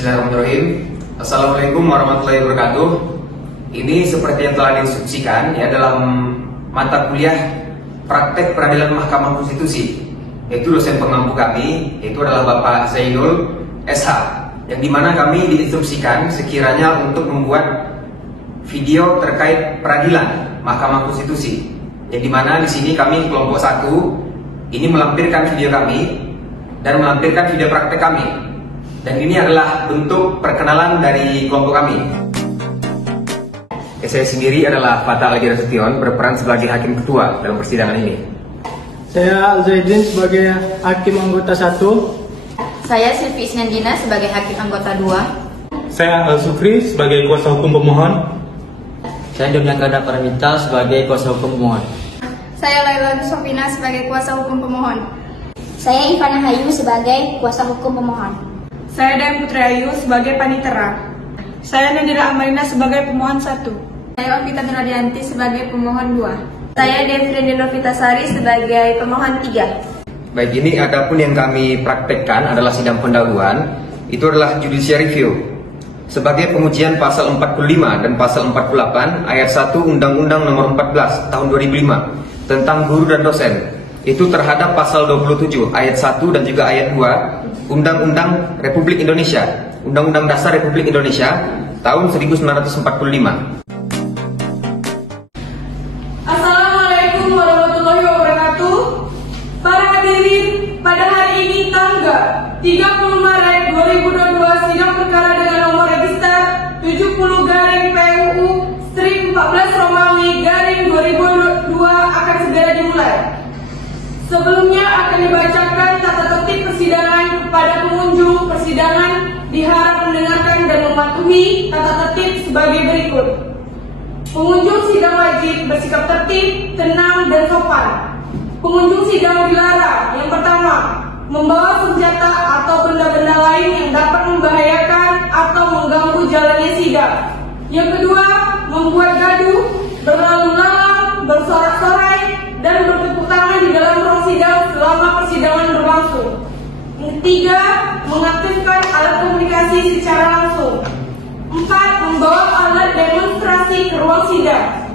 Bismillahirrahmanirrahim. Assalamualaikum warahmatullahi wabarakatuh. Ini seperti yang telah diinstruksikan ya dalam mata kuliah praktek peradilan Mahkamah Konstitusi, yaitu dosen pengampu kami, yaitu adalah Bapak Zainul SH, yang dimana kami diinstruksikan sekiranya untuk membuat video terkait peradilan Mahkamah Konstitusi, yang dimana di sini kami kelompok 1 ini melampirkan video kami dan melampirkan video praktek kami. Dan ini adalah bentuk perkenalan dari kelompok kami. Saya sendiri adalah Fatah Algi Rasution, berperan sebagai hakim ketua dalam persidangan ini. Saya Zaidin sebagai hakim anggota 1. Saya Silvi Isnandina sebagai hakim anggota 2. Saya Al-Sufri sebagai kuasa hukum pemohon. Saya Domyakada Paramita sebagai kuasa hukum pemohon. Saya Laila Sofina sebagai kuasa hukum pemohon. Saya Ivana Hayu sebagai kuasa hukum pemohon. Saya Dan Putri Ayu sebagai panitera. Saya Nadira Amarina sebagai pemohon 1. Saya Ovita Nuradianti sebagai pemohon 2. Saya Devri Novitasari sebagai pemohon 3. Baik, ini adapun yang kami praktekkan adalah sidang pendahuluan. Itu adalah judicial review sebagai pengujian pasal 45 dan pasal 48 ayat 1 Undang-Undang Nomor 14 Tahun 2005 tentang guru dan dosen. Itu terhadap pasal 27 ayat 1 dan juga ayat 2 Undang-Undang Republik Indonesia, Undang-Undang Dasar Republik Indonesia tahun 1945. Assalamualaikum warahmatullahi wabarakatuh. Para hadirin, pada hari ini tanggal 30 Maret 2022 sidang perkara dengan nomor register 70/PMU/14 akan segera dimulai. Sebelumnya akan dibacakan tata tertib persidangan kepada pengunjung persidangan, diharap mendengarkan dan mematuhi tata tertib sebagai berikut. Pengunjung sidang wajib bersikap tertib, tenang, dan sopan. Pengunjung sidang dilarang: yang pertama, membawa senjata atau benda-benda lain yang dapat membahayakan atau mengganggu jalannya sidang. Yang kedua, membuat gaduh, berlalu lalang, bersorak-sorai, dan bertepuk tangan di dalam ruang sidang selama persidangan berlangsung. Yang ketiga, mengaktifkan alat komunikasi secara langsung. 4. Membawa alat demonstrasi ke ruang sidang.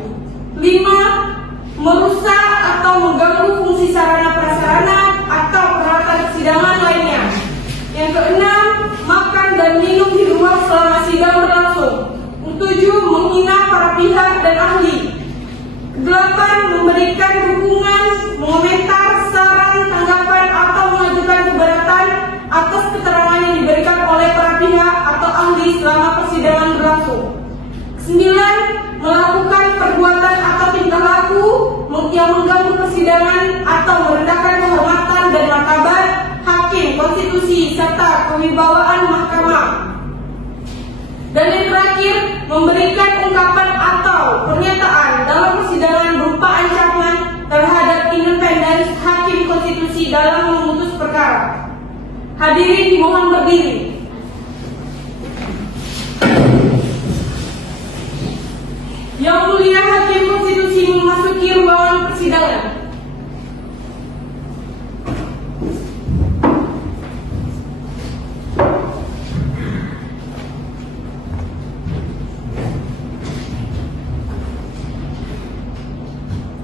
5. Merusak atau mengganggu fungsi sarana prasarana atau peralatan persidangan lainnya. Yang keenam, makan dan minum di ruang selama sidang berlangsung. 7. Menghina para pihak dan ahli. 8. Memberikan dukungan, mengomentar, saran, tanggapan, atau mengajukan keberatan atas keterangan yang diberikan oleh para pihak atau ahli selama persidangan berlangsung. 9. Melakukan perbuatan atau tingkah laku yang mengganggu persidangan atau merendahkan kehormatan dan martabat hakim konstitusi serta kewibawaan mahkamah. Dan yang terakhir, memberikan ungkapan atau pernyataan dalam persidangan berupa ancaman terhadap independensi hakim konstitusi dalam memutus perkara. Hadirin dimohon berdiri. Yang mulia hakim konstitusi memasuki ruangan persidangan.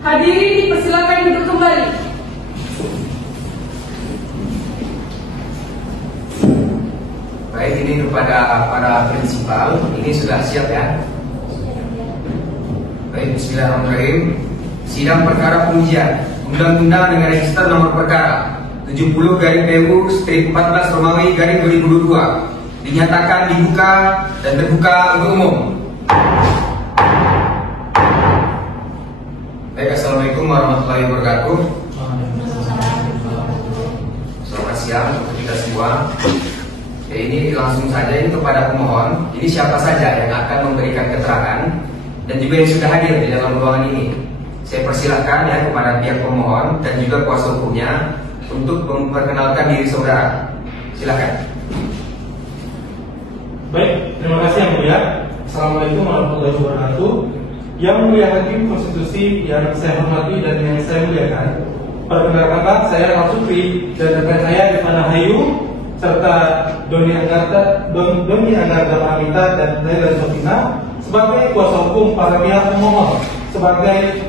Hadirin dipersilakan duduk kembali. Baik, ini kepada para prinsipal, ini sudah siap ya? Baik, bismillahirrahmanirrahim. Sidang perkara pengujian Undang-Undang dengan register nomor perkara 70/PMU/14 dinyatakan dibuka dan terbuka untuk umum. Baik, assalamualaikum warahmatullahi wabarakatuh. Selamat siang untuk kita semua. Ya, ini langsung saja ini kepada pemohon. Ini siapa saja yang akan memberikan keterangan dan juga yang sudah hadir di dalam ruangan ini. Saya persilahkan ya kepada pihak pemohon dan juga kuasa hukumnya untuk memperkenalkan diri saudara. Silakan. Baik, terima kasih yang mulia. Assalamualaikum warahmatullahi wabarakatuh. Yang mulia hakim konstitusi yang saya hormati dan yang saya muliakan, perkenalkanlah saya Al-Sufri dan rekan saya Ivana Hayu serta Doni Agarda Pramita dan Laila Sofina sebagai kuasa hukum para pihak pemohon sebagai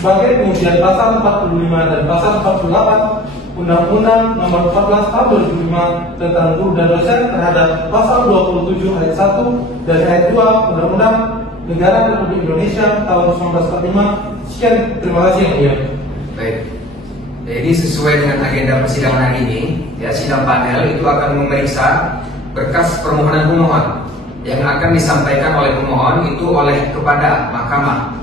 pengujian pasal 45 dan pasal 48 Undang-Undang Nomor 14 Tahun 2005 tentang guru dan dosen terhadap pasal 27 ayat 1 dan ayat 2 Undang-Undang Negara Republik Indonesia tahun 1945. Sekian, terima kasih yang mulia. Baik. Jadi sesuai dengan agenda persidangan hari ini, ya, sidang panel itu akan memeriksa berkas permohonan pemohon yang akan disampaikan oleh pemohon itu kepada mahkamah.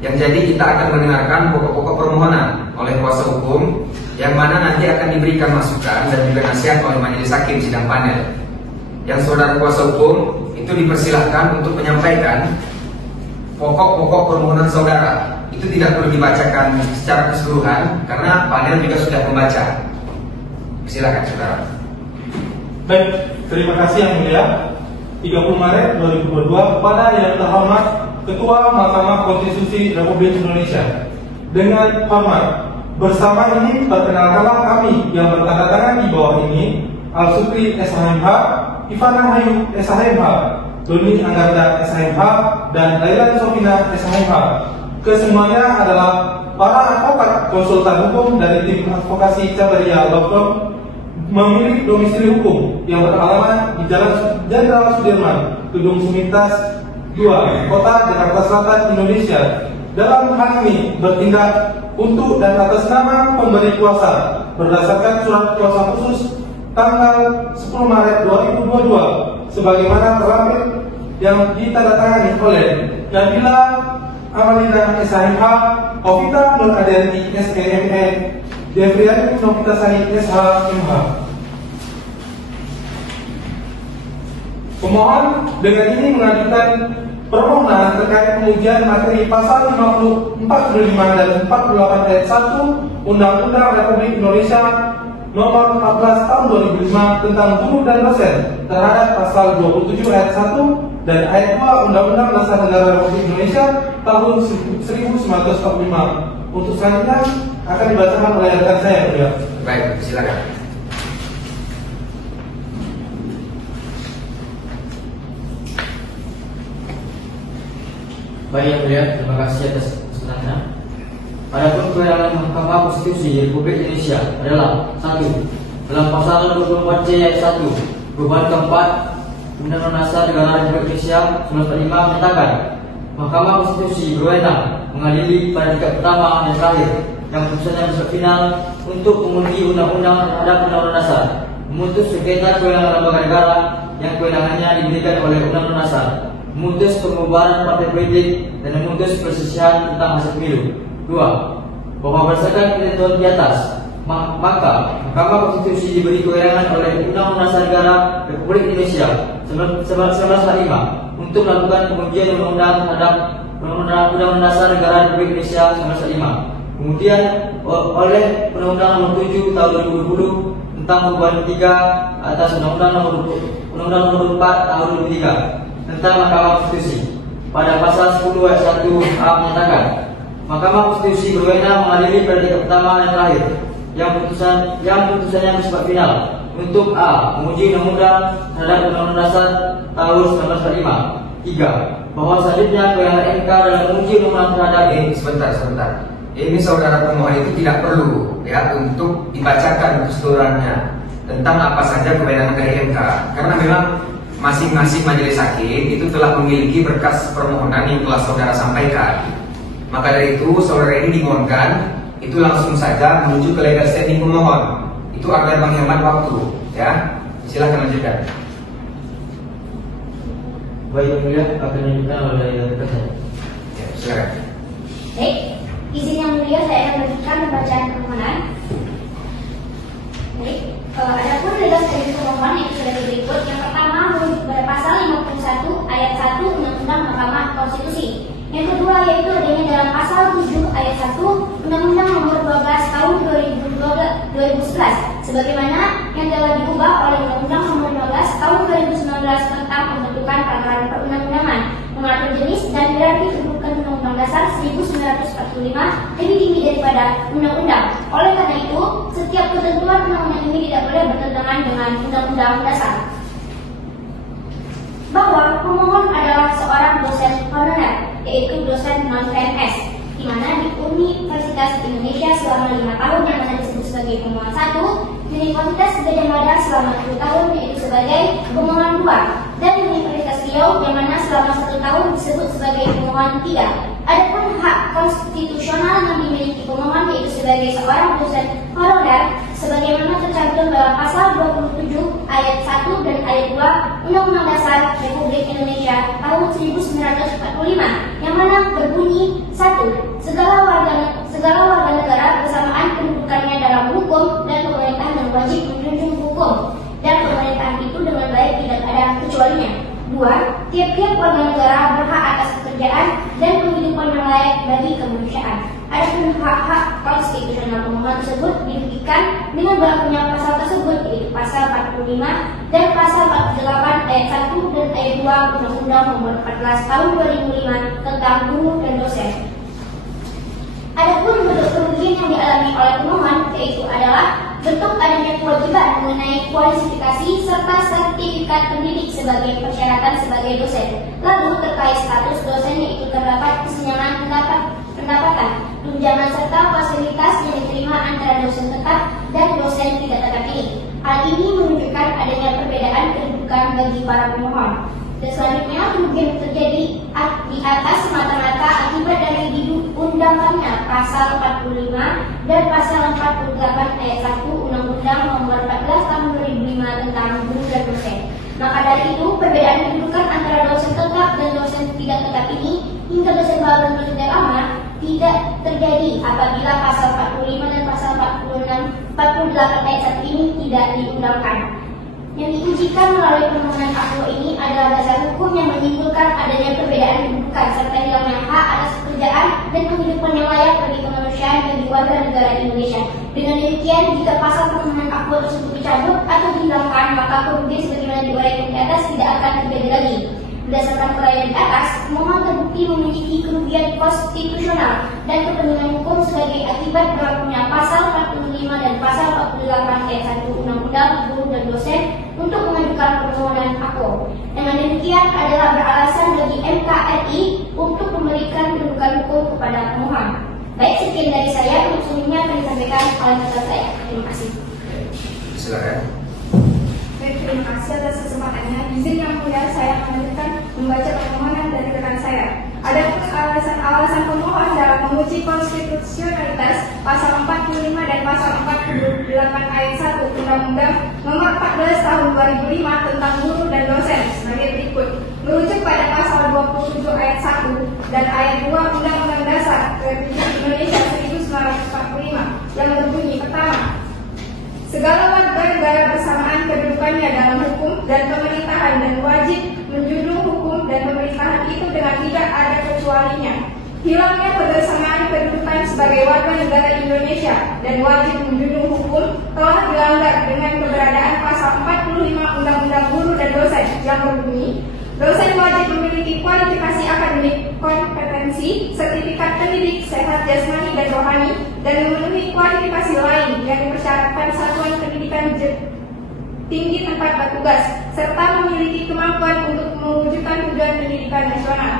Yang jadi kita akan mendengarkan pokok-pokok permohonan oleh kuasa hukum yang mana nanti akan diberikan masukan dan juga nasihat oleh majelis hakim sidang panel. Yang saudara kuasa hukum itu dipersilahkan untuk menyampaikan pokok-pokok permohonan saudara. Itu tidak perlu dibacakan secara keseluruhan karena panel juga sudah membaca. Silakan saudara. Baik, terima kasih yang mulia. 30 Maret 2022 kepada yang terhormat Ketua Mahkamah Konstitusi Republik Indonesia. Dengan hormat, bersama ini perkenalkanlah kami yang bertanda tangan di bawah ini: Al-Sukri SHMH, Ivana Hayu SHMH, Doni Agarda SHMH, dan Laila Sofina SHMH. Kesemuanya adalah para advokat konsultan hukum dari tim advokasi Cabaria Law Firm, memiliki domisili hukum yang beralamat di Jalan Jenderal Sudirman, Gedung Sumintas 2, Kota Jakarta Selatan, Indonesia. Dalam hal ini bertindak untuk dan atas nama pemberi kuasa berdasarkan surat kuasa khusus tanggal 10 Maret 2022 sebagaimana terlampir yang ditandatangani oleh Nabila Amalina SHMH, Ovita Nur Adianti SKME, Devriani Novitasari SHMH. Pemohon dengan ini mengajukan permohonan terkait pengujian materi pasal 45 dan 48 ayat 1 Undang-Undang Republik Indonesia Nomor 14 Tahun 2005 tentang guru dan dosen terhadap pasal 27 ayat 1 dan ayat 2 Undang-Undang Dasar Negara Republik Indonesia tahun 1945. Untuk selanjutnya akan dibacakan oleh rekan saya, ya. Baik, silakan. Baik yang mulia, terima kasih atas kesempatannya. Adapun kewenangan Mahkamah Konstitusi Republik Indonesia adalah 1. Dalam pasal 24C ayat 1 perubahan keempat Undang-Undang Dasar Negara Republik Indonesia 1945 menyatakan Mahkamah Konstitusi berwenang mengadili pada tingkat pertama dan terakhir yang putusannya bersifat final untuk menguji undang-undang terhadap Undang-Undang Dasar, memutus sengketa kewenangan lembaga negara yang kewenangannya diberikan oleh Undang-Undang Dasar, memutus pembubaran partai politik dan memutus perselisihan tentang hasil pemilu. 2. Bahwa berdasarkan ketentuan di atas, maka Mahkamah Konstitusi diberi kewenangan oleh Undang-Undang Dasar Negara Republik Indonesia 1945 untuk melakukan pengujian undang-undang terhadap Undang-Undang Dasar Negara Republik Indonesia 1945. Kemudian oleh Undang-Undang Nomor 7 Tahun 2020 tentang perubahan ketiga atas Undang-Undang Nomor 4 Tahun 2003 tentang Mahkamah Konstitusi. Pada pasal 10 ayat 1A menyatakan Mahkamah Konstitusi berwenang mengadili pada tingkat pertama dan terakhir yang putusannya bersifat final untuk A. menguji undang-undang terhadap Undang-Undang Dasar tahun 1945. 3. Bahwa selanjutnya kewenangan MK dalam menguji undang-undang terhadap Sebentar. Ini saudara pemohon itu tidak perlu ya untuk dibacakan keseluruhannya tentang apa saja kewenangan dari MK, karena memang masing-masing majelis hakim itu telah memiliki berkas permohonan yang telah saudara sampaikan. Maka dari itu saudara ini dimohonkan itu langsung saja menuju ke legal standing pemohon. Itu agar menghemat waktu, ya. Silakan lanjutkan. Baik yang mulia, akan dilanjutkan oleh rekan saya. Ya, silakan. Baik, izin yang mulia saya akan lanjutkan pembacaan permohonan. Baik, adapun legal standing pemohon yang sudah berikut. Yang pertama merujuk pada pasal 51 ayat 1 Undang-Undang Mahkamah Konstitusi. Yang kedua yaitu adanya dalam pasal 7 ayat 1 Undang-Undang Nomor 12 Tahun 2011 sebagaimana yang telah diubah oleh Undang-Undang Nomor 12 Tahun 2019 tentang pembentukan peraturan perundang-undangan, mengatur jenis dan hierarki kedudukan Undang-Undang Dasar 1945 lebih tinggi daripada undang-undang. Oleh karena itu, setiap ketentuan undang-undang ini tidak boleh bertentangan dengan Undang-Undang Dasar. bahwa pemohon adalah seorang dosen honorer, yaitu dosen non-PNS, di mana di Universitas Indonesia selama 5 tahun yang mana disebut sebagai pemohon 1, di Universitas Gadjah Mada selama 10 tahun yaitu sebagai pemohon 2, dan di Universitas Riau yang mana selama 1 tahun disebut sebagai pemohon 3. Adapun hak konstitusional yang dimiliki pemohon yaitu sebagai seorang dosen honorer sebagaimana tercantum dalam pasal 27 ayat 1 dan ayat 2 Undang-Undang Dasar Republik Indonesia tahun 1945 yang mana berbunyi 1. Segala warga negara bersamaan kedudukannya dalam hukum dan pemerintahan yang wajib menjunjung hukum dan pemerintahan itu dengan baik tidak ada kecualinya. 2. Tiap-tiap warga negara berhak atas pekerjaan dan penghidupan yang layak bagi kemanusiaan. Adapun hak-hak konstitusional pemohon tersebut dibuktikan dengan berlakunya pasal tersebut yaitu pasal 45 dan pasal 48 ayat 1 dan ayat 2 Undang-Undang Nomor 14 Tahun 2005 tentang guru dan dosen. Adapun bentuk kerugian yang dialami oleh pemohon yaitu adalah bentuk adanya kewajiban mengenai kualifikasi serta sertifikat pendidik sebagai persyaratan sebagai dosen. Lalu terkait status dosen yaitu terdapat kesenjangan pendapatan, tunjangan serta fasilitas yang diterima antara dosen tetap dan dosen tidak tetap ini. Hal ini menunjukkan adanya perbedaan kedudukan bagi para pemohon. Dan selanjutnya kemudian terjadi di atas semata-mata akibat dari diundangkannya pasal 45 dan pasal 48 ayat 1 Undang-Undang Nomor 14 Tahun 2005 tentang guru dan dosen. Maka dari itu perbedaan kedudukan antara dosen tetap dan dosen tidak tetap ini hingga dosen baru dan dosen lama tidak terjadi apabila pasal 45 dan pasal 48 ayat 1 ini tidak diundangkan. Yang diujikan melalui permohonan aklo ini adalah dasar hukum yang menyimpulkan adanya perbedaan kedudukan serta hilangnya hak atas pekerjaan dan kehidupan yang layak bagi kemanusiaan bagi warga negara Indonesia. Dengan demikian, jika pasal permohonan aklo tersebut dicabut atau dihilangkan, maka kerugian sebagaimana diuraikan di atas tidak akan terjadi lagi. Berdasarkan uraian di atas, pemohon terbukti memiliki kerugian konstitusional dan kepentingan hukum sebagai akibat berlakunya pasal 45 dan pasal 48 ayat 1 Undang-Undang Guru dan Dosen untuk mengajukan permohonan aklo. Dengan demikian adalah beralasan bagi MKRI untuk memberikan kedudukan hukum kepada pemohon. Baik, sekian dari saya. Untuk selanjutnya akan disampaikan oleh rekan saya. Terima kasih. Silakan. Terima kasih atas kesempatannya. Izin yang mulia saya melanjutkan membaca permohonan dari rekan saya. Adapun alasan-alasan pemohon dalam menguji konstitusionalitas pasal 45 dan pasal 48 ayat 1 Undang-Undang Nomor 14 Tahun 2005 tentang guru dan dosen sebagai berikut. Merujuk pada pasal 27 ayat 1 dan ayat 2 Undang-Undang Dasar Republik Indonesia 1945 yang berbunyi pertama. Segala warga negara bersamaan kedudukannya dalam hukum dan pemerintahan dan wajib menjunjung hukum dan pemerintahan itu dengan tidak ada kecualinya. Hilangnya kebersamaan kedudukan sebagai warga negara Indonesia dan wajib menjunjung hukum telah dilanggar dengan keberadaan pasal 45 Undang-Undang Guru dan Dosen yang berbunyi, dosen wajib memiliki kualifikasi akademik, kompetensi, sertifikat pendidik, sehat jasmani dan rohani, dan memenuhi kualifikasi lain yang dipersyaratkan satuan pendidikan tinggi tempat bertugas, serta memiliki kemampuan untuk mewujudkan tujuan pendidikan nasional.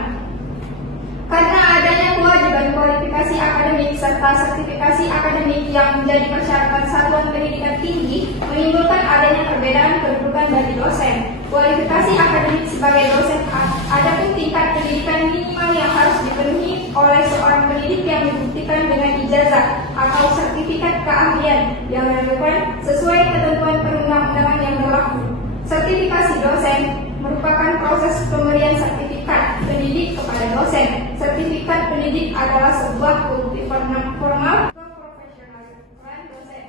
Karena adanya kewajiban kualifikasi akademik serta sertifikasi akademik yang menjadi persyaratan satuan pendidikan tinggi, menimbulkan adanya perbedaan kedudukan bagi dosen. Kualifikasi akademik sebagai dosen ada tingkat pendidikan minimal yang harus dipenuhi oleh seorang pendidik yang dibuktikan dengan ijazah atau sertifikat keahlian yang dilakukan sesuai ketentuan perundang-undangan yang berlaku. Sertifikasi dosen merupakan proses pemberian sertifikat pendidik kepada dosen. Sertifikat pendidik adalah sebuah bukti formal keprofesionalan dosen.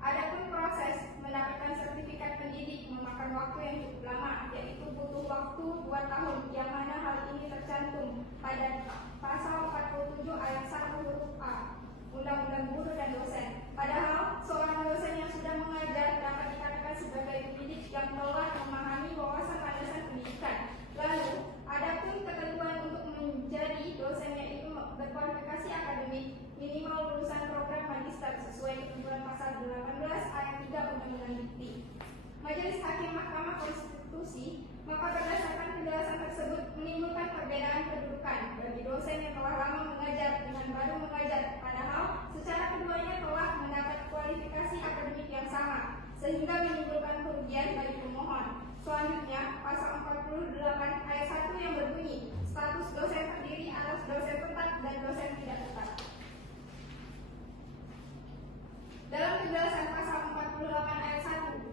Adapun proses mendapatkan sertifikat pendidik memakan waktu yang cukup lama, yaitu butuh waktu 2 tahun, yang mana hal ini tercantum pada pasal 47 ayat 1 huruf A Undang-Undang Guru dan Dosen. Padahal seorang dosen yang sudah mengajar dapat dikatakan sebagai pendidik yang telah memahami wawasan landasan pendidikan. Lalu, adapun ketentuan untuk menjadi dosen yaitu berkualifikasi akademik minimal lulusan program magister sesuai ketentuan pasal 18 ayat 3 Undang-Undang Dikti. Majelis Hakim Mahkamah Konstitusi maka berdasarkan penjelasan tersebut menimbulkan perbedaan kedudukan bagi dosen yang telah lama mengajar dengan baru mengajar, padahal secara keduanya telah mendapat kualifikasi akademik yang sama, sehingga menimbulkan kerugian bagi pemohon. Selanjutnya, pasal 48 ayat 1 yang berbunyi, status dosen terdiri atas dosen tetap dan dosen tidak tetap. Dalam penjelasan pasal 48 ayat 1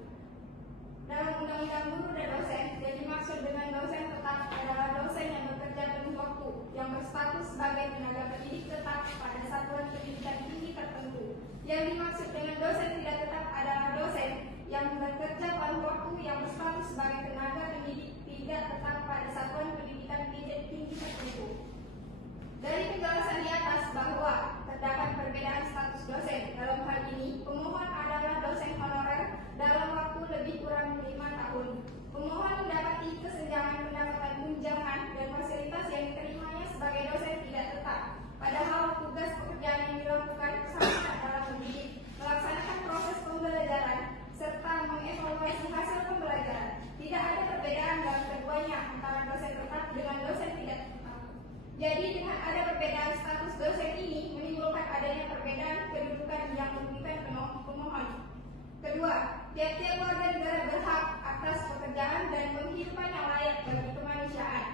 dalam Undang-Undang Guru dan Dosen, yang dimaksud dengan dosen tetap adalah dosen yang bekerja penuh waktu, yang berstatus sebagai tenaga pendidik tetap pada satuan pendidikan tinggi tertentu. Yang dimaksud dengan dosen tidak tetap adalah dosen yang bekerja paruh waktu yang berstatus sebagai tenaga pendidik tidak tetap pada satuan pendidikan tinggi tertentu. Dari penjelasan di atas bahwa terdapat perbedaan status dosen, dalam hal ini pemohon adalah dosen honorer dalam waktu lebih kurang 5 tahun. Pemohon mendapati kesenjangan pendapatan tunjangan dan fasilitas yang diterimanya sebagai dosen tidak tetap, padahal tugas pekerjaan yang dilakukan sama dalam mendidik, melaksanakan proses pembelajaran, serta mengevaluasi hasil pembelajaran. Tidak ada perbedaan dalam keduanya antara dosen tetap dengan dosen tidak tetap. Jadi dengan ada perbedaan status dosen ini menimbulkan adanya perbedaan kedudukan yang merugikan pemohon. Kedua, tiap-tiap warga negara berhak atas pekerjaan dan penghidupan yang layak bagi kemanusiaan.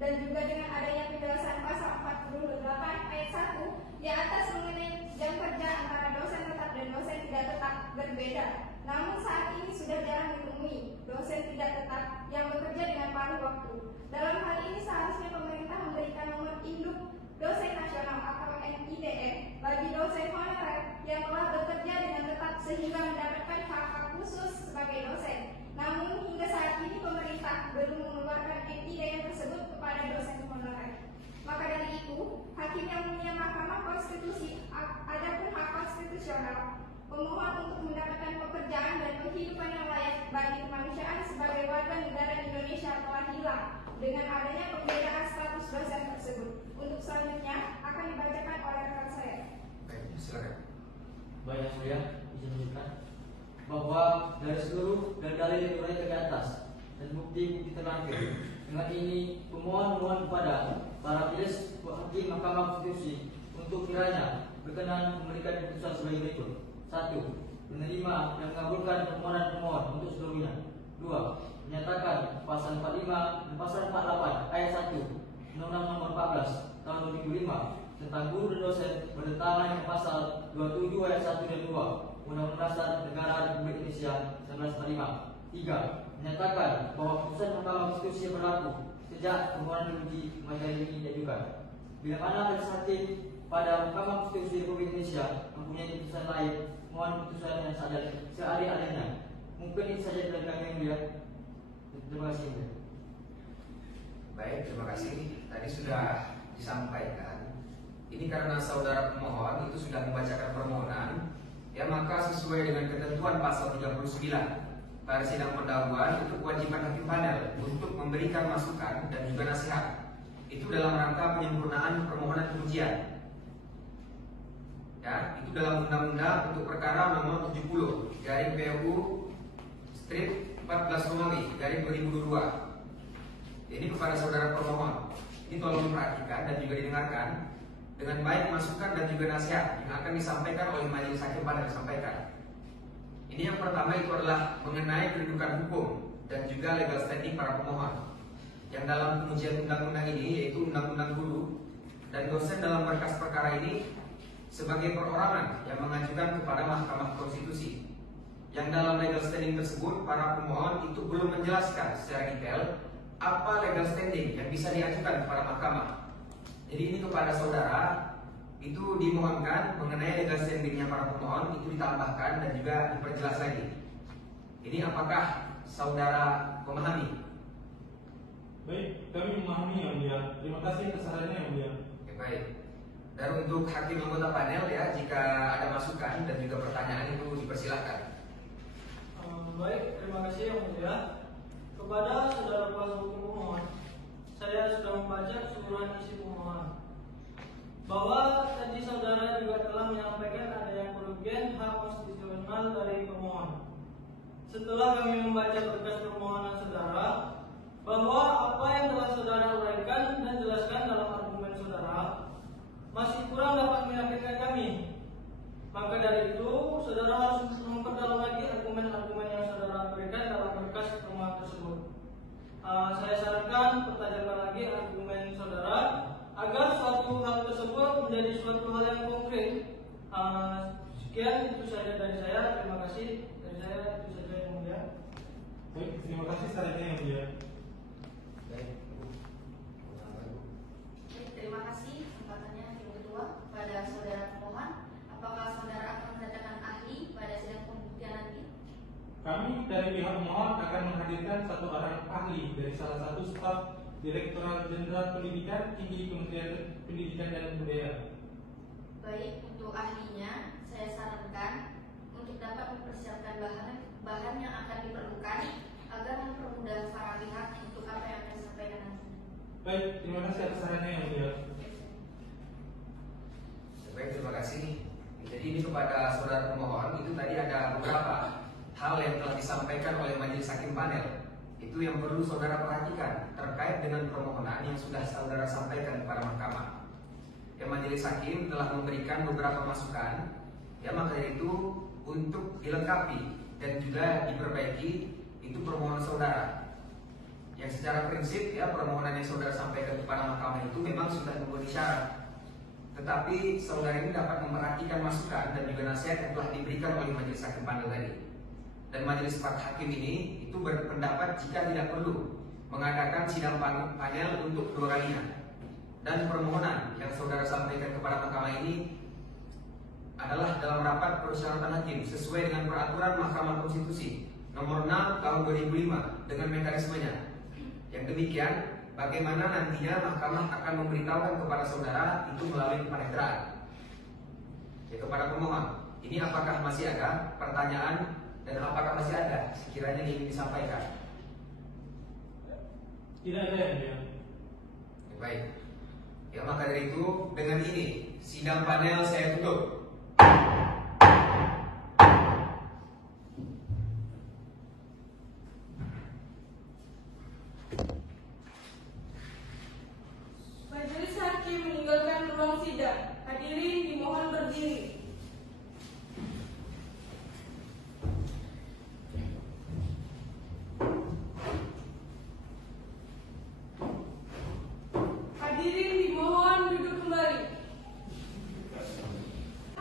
Dan juga dengan adanya penjelasan pasal 48 ayat 1 di atas mengenai jam kerja antara dosen tetap dan dosen tidak tetap berbeda. Namun saat ini sudah jarang ditemui dosen tidak tetap yang bekerja dengan paruh waktu. Dalam hal ini seharusnya pemerintah memberikan nomor induk dosen nasional atau NIDN bagi dosen honorer yang telah bekerja dengan tetap sehingga mendapatkan hak-hak khusus sebagai dosen. Namun hingga saat ini pemerintah belum mengeluarkan NIDN tersebut kepada dosen honorer. Maka dari itu, Hakim Yang Mulia Mahkamah Konstitusi, adapun hak konstitusional pemohon untuk mendapatkan pekerjaan dan penghidupan yang layak bagi kemanusiaan sebagai warga negara Indonesia telah hilang dengan adanya perbedaan status dosen tersebut. Untuk selanjutnya akan dibacakan oleh rekan saya. Baik, silakan. Baik, Yang Mulia, izin menunjukkan bahwa dari seluruh dalil yang diuraikan di atas dan bukti-bukti terlampir, dengan ini pemohon mohon kepada para majelis hakim Mahkamah Konstitusi untuk kiranya berkenan memberikan keputusan sebagai berikut. 1. Menerima dan mengabulkan permohonan pemohon untuk seluruhnya. 2. Menyatakan pasal 45 dan pasal 48 ayat 1 Undang-Undang Nomor 14 Tahun 2005 tentang guru dan dosen bertentangan dengan pasal 27 ayat 1 dan 2 Undang-Undang Dasar Negara Republik Indonesia 1945. 3. Menyatakan bahwa keputusan Mahkamah Konstitusi berlaku sejak permohonan diuji materi ini diajukan. Bila mana majelis hakim pada Mahkamah Konstitusi Republik Indonesia mempunyai keputusan lain, mohon keputusan yang seadil-adilnya. Mungkin itu saja dari kami yang mulia. Terima kasih. Baik, terima kasih. Tadi sudah disampaikan. Ini karena saudara pemohon itu sudah membacakan permohonan, ya maka sesuai dengan ketentuan pasal 39 pada sidang pendahuluan itu kewajiban hakim panel untuk memberikan masukan dan juga nasihat. Itu dalam rangka penyempurnaan permohonan pengujian. Ya, itu dalam undang-undang untuk perkara nomor 70 garing PUU strip 14 Romawi garing 2022. Ini kepada saudara pemohon. Ini tolong diperhatikan dan juga didengarkan dengan baik masukan dan juga nasihat yang akan disampaikan oleh majelis hakim pada disampaikan. Ini yang pertama itu adalah mengenai kedudukan hukum dan juga legal standing para pemohon. Yang dalam pengujian undang-undang ini yaitu undang-undang guru dan dosen dalam berkas perkara ini sebagai perorangan yang mengajukan kepada Mahkamah Konstitusi. Yang dalam legal standing tersebut para pemohon itu belum menjelaskan secara detail apa legal standing yang bisa diajukan kepada mahkamah. Jadi ini kepada saudara itu dimohonkan mengenai legal standingnya para pemohon itu ditambahkan dan juga diperjelas lagi. Ini apakah saudara memahami? Baik, kami memahami yang mulia. Terima kasih atas sarannya yang mulia. Oke, baik. Dan untuk hakim anggota panel ya, jika ada masukan dan juga pertanyaan itu dipersilakan. Baik, terima kasih yang mulia. Kepada saudara kuasa hukum pemohon, saya sudah membaca keseluruhan isi pemohon. Bahwa tadi saudara juga telah menyampaikan adanya kerugian hak konstitusional dari pemohon. Setelah kami membaca berkas permohonan saudara, bahwa apa yang telah saudara uraikan dan jelaskan dalam argumen saudara masih kurang dapat meyakinkan kami. Maka dari itu, saudara harus memperdalam lagi argumen-argumen yang saudara berikan dalam berkas permohonan tersebut. Saya sarankan pertajamkan lagi argumen saudara agar suatu hal tersebut menjadi suatu hal yang konkret. Sekian itu saja dari saya. Terima kasih dari saya. Itu saja yang mulia. Baik, terima kasih selanjutnya yang mulia. Terima kasih kesempatannya Hakim Ketua. Pada saudara pemohon, apakah saudara akan mendatangkan ahli pada sidang pembuktian nanti? Kami dari pihak pemohon akan menghadirkan satu orang ahli dari salah satu staf Direktorat Jenderal Pendidikan Tinggi Kementerian Pendidikan dan Kebudayaan. Baik, untuk ahlinya saya sarankan untuk dapat mempersiapkan bahan yang akan diperlukan agar mempermudah para pihak untuk apa yang akan disampaikan nanti. Baik, terima kasih atas sarannya yang mulia. Baik, terima kasih. Jadi ini kepada saudara pemohon itu tadi ada beberapa hal yang telah disampaikan oleh majelis hakim panel. Itu yang perlu saudara perhatikan terkait dengan permohonan yang sudah saudara sampaikan kepada mahkamah. Ya, majelis hakim telah memberikan beberapa masukan. Ya, maka itu untuk dilengkapi dan juga diperbaiki itu permohonan saudara. Yang secara prinsip ya permohonan yang saudara sampaikan kepada mahkamah itu memang sudah memenuhi syarat. Tetapi saudara ini dapat memperhatikan masukan dan juga nasihat yang telah diberikan oleh majelis hakim panel tadi. Dan majelis hakim ini itu berpendapat jika tidak perlu mengadakan sidang panel untuk kedua kalinya. Dan permohonan yang saudara sampaikan kepada mahkamah ini adalah dalam rapat persyaratan hakim sesuai dengan peraturan Mahkamah Konstitusi nomor 6 tahun 2005 dengan mekanismenya. Yang demikian, bagaimana nantinya mahkamah akan memberitahukan kepada saudara itu melalui panitera. Ya, kepada pemohon, ini apakah masih ada pertanyaan dan apakah masih ada sekiranya ingin disampaikan? Tidak ada yang mulia. Ya, baik. Ya, maka dari itu dengan ini sidang panel saya tutup. Majelis hakim meninggalkan ruang sidang. Hadirin dimohon berdiri. Hadirin dimohon duduk kembali.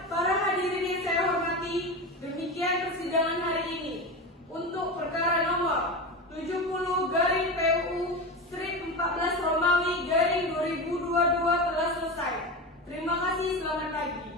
Para hadirin yang saya hormati, demikian persidangan hari ini. Untuk perkara nomor 70/PUU/14 Romawi/2022 telah selesai. Terima kasih, selamat pagi.